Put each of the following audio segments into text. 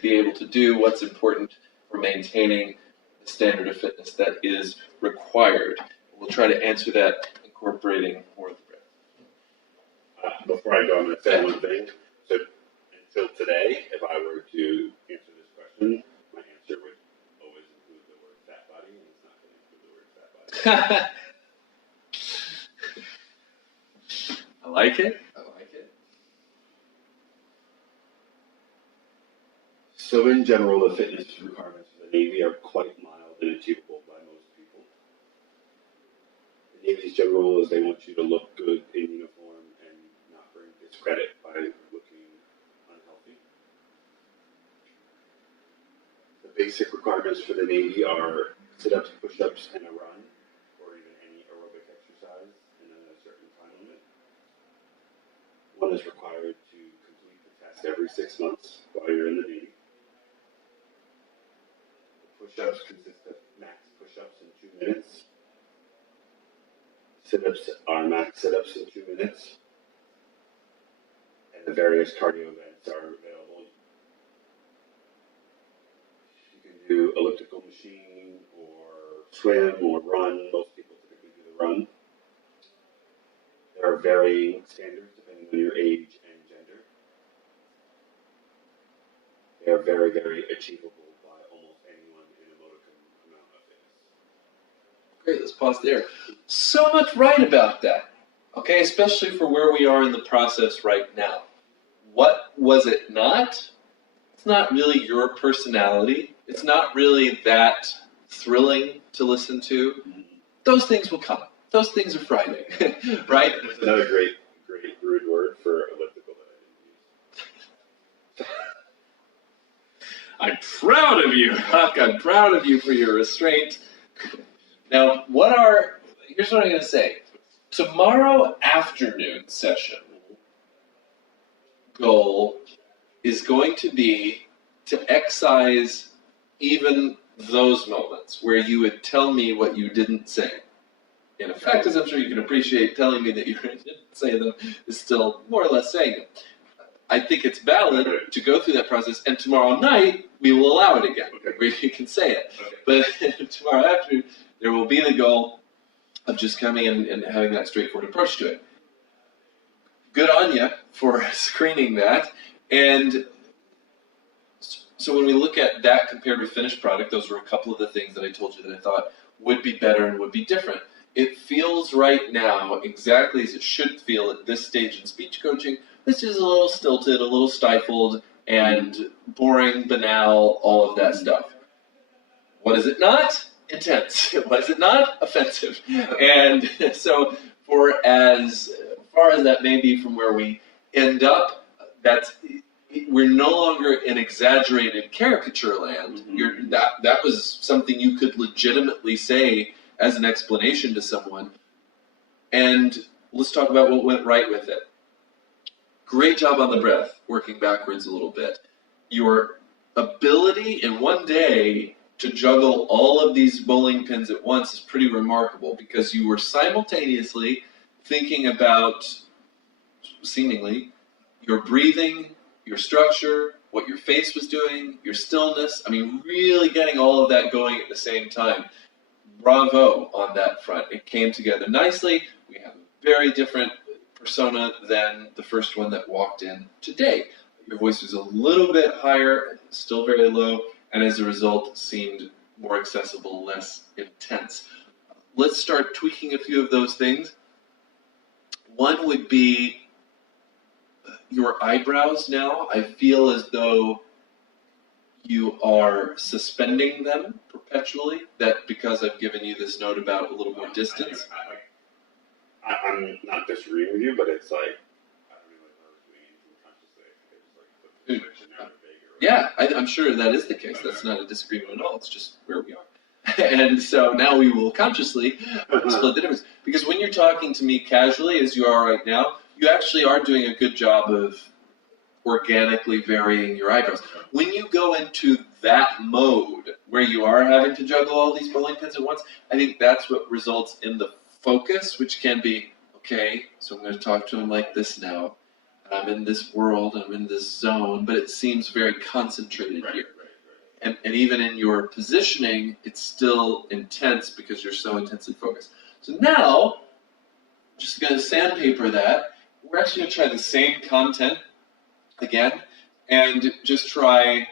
be able to do, what's important for maintaining the standard of fitness that is required. We'll try to answer that incorporating more of the breath. Before I go, I'm going to say one thing. So until today, if I were to answer this question, my answer would always include the word fat body, and it's not going to include the word fat body. I like it. I like it. So in general, the fitness requirements for the Navy are quite mild and achievable by most people. The Navy's general rule is they want you to look good in uniform and not bring discredit by looking unhealthy. The basic requirements for the Navy are sit-ups, push-ups, and a run, or even any aerobic exercise in a certain time limit. One is required to complete the test every 6 months while you're in the Navy. The push-ups consist of max push-ups in 2 minutes. Sit-ups are max sit-ups in 2 minutes. And the various cardio events are available. You can do elliptical machine or swim or run. Most people typically do the run. There are varying standards depending on your age and gender. They are very, very achievable by almost anyone in a modicum amount of fitness. Great, let's pause there. So much right about that. Okay, especially for where we are in the process right now. What was it not? It's not really your personality. It's not really that thrilling to listen to. Those things will come. Those things are Friday, right? That's another great rude word for elliptical that I didn't use. I'm proud of you, Huck. I'm proud of you for your restraint. Now, here's what I'm going to say. Tomorrow afternoon session goal is going to be to excise even those moments where you would tell me what you didn't say. In effect, as I'm sure you can appreciate, telling me that you didn't say them is still more or less saying them. I think it's valid to go through that process, and tomorrow night we will allow it again, where you can say it. But tomorrow afternoon, there will be the goal of just coming in and having that straightforward approach to it. Good on you for screening that. And so when we look at that compared with finished product, those were a couple of the things that I told you that I thought would be better and would be different. It feels right now exactly as it should feel at this stage in speech coaching. This is a little stilted, a little stifled, and boring, banal, all of that stuff. What is it not? Intense. What is it not? Offensive. And so for as far as that may be from where we end up, we're no longer in exaggerated caricature land. That was something you could legitimately say as an explanation to someone. And let's talk about what went right with it. Great job on the breath, working backwards a little bit. Your ability in one day to juggle all of these bowling pins at once is pretty remarkable because you were simultaneously thinking about, seemingly, your breathing, your structure, what your face was doing, your stillness. I mean, really getting all of that going at the same time. Bravo on that front. It came together nicely. We have a very different persona than the first one that walked in today. Your voice was a little bit higher, still very low, and as a result seemed more accessible, less intense. Let's start tweaking a few of those things. One would be your eyebrows now. I feel as though you are suspending them perpetually, that because I've given you this note about a little more distance. I'm not disagreeing with you, but it's like, I don't even know if doing anything consciously. Yeah, I'm sure that is the case. That's not a disagreement at all. It's just where we are. And so now we will consciously split the difference. Because when you're talking to me casually, as you are right now, you actually are doing a good job of organically varying your eyebrows. When you go into that mode where you are having to juggle all these bowling pins at once, I think that's what results in the focus, which can be, okay, so I'm going to talk to him like this now. and I'm in this world, I'm in this zone, but it seems very concentrated here. And even in your positioning, it's still intense because you're so intensely focused. So now, I'm just going to sandpaper that. We're actually going to try the same content again, and just try.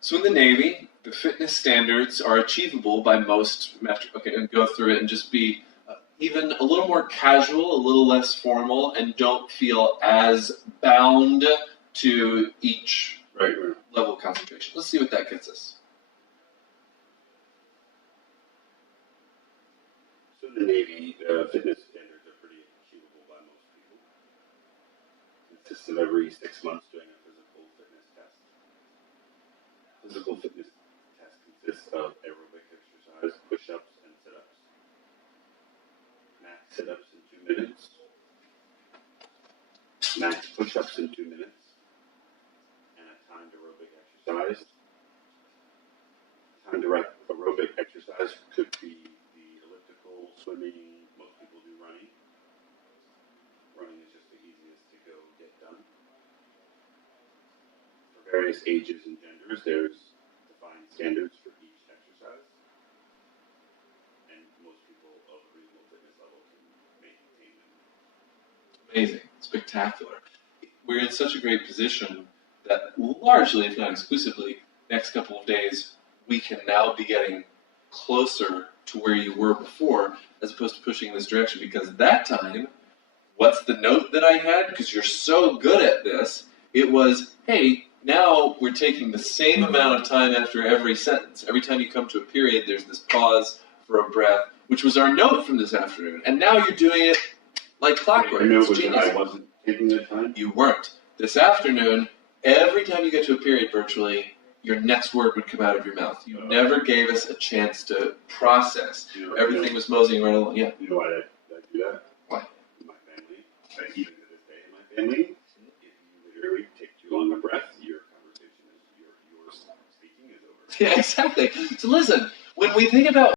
So in the Navy, the fitness standards are achievable by most master. Okay, and go through it and just be even a little more casual, a little less formal, and don't feel as bound to each level of concentration. Let's see what that gets us. So in the Navy, the fitness standards are pretty achievable by most people. It consists of every 6 months doing a physical fitness test. Physical fitness test consists of aerobic exercise, push-ups, and sit-ups. Max sit-ups in 2 minutes. Max push-ups in 2 minutes. And a timed aerobic exercise. Timed aerobic exercise could be the elliptical, swimming. Most people do running. Running is just the easiest to go get done. For various ages and genders, there's defined standards for each exercise. And most people of a reasonable fitness level can maintain them. Amazing, spectacular. We're in such a great position that largely, if not exclusively, next couple of days, we can now be getting closer to where you were before, as opposed to pushing in this direction. Because that time, what's the note that I had? Because you're so good at this, it was, hey, now we're taking the same amount of time after every sentence. Every time you come to a period, there's this pause for a breath, which was our note from this afternoon. And now you're doing it like clockwork. Your note It's was that genius. I wasn't taking the time? You weren't. This afternoon, every time you get to a period virtually, your next word would come out of your mouth. You never gave us a chance to process. Everything was moseying right along. Yeah. You know why I do that? Why? My family, like even to this day in my family, if you literally take too long a breath, your conversation is, your speaking is over. Yeah, exactly. So listen, when we think about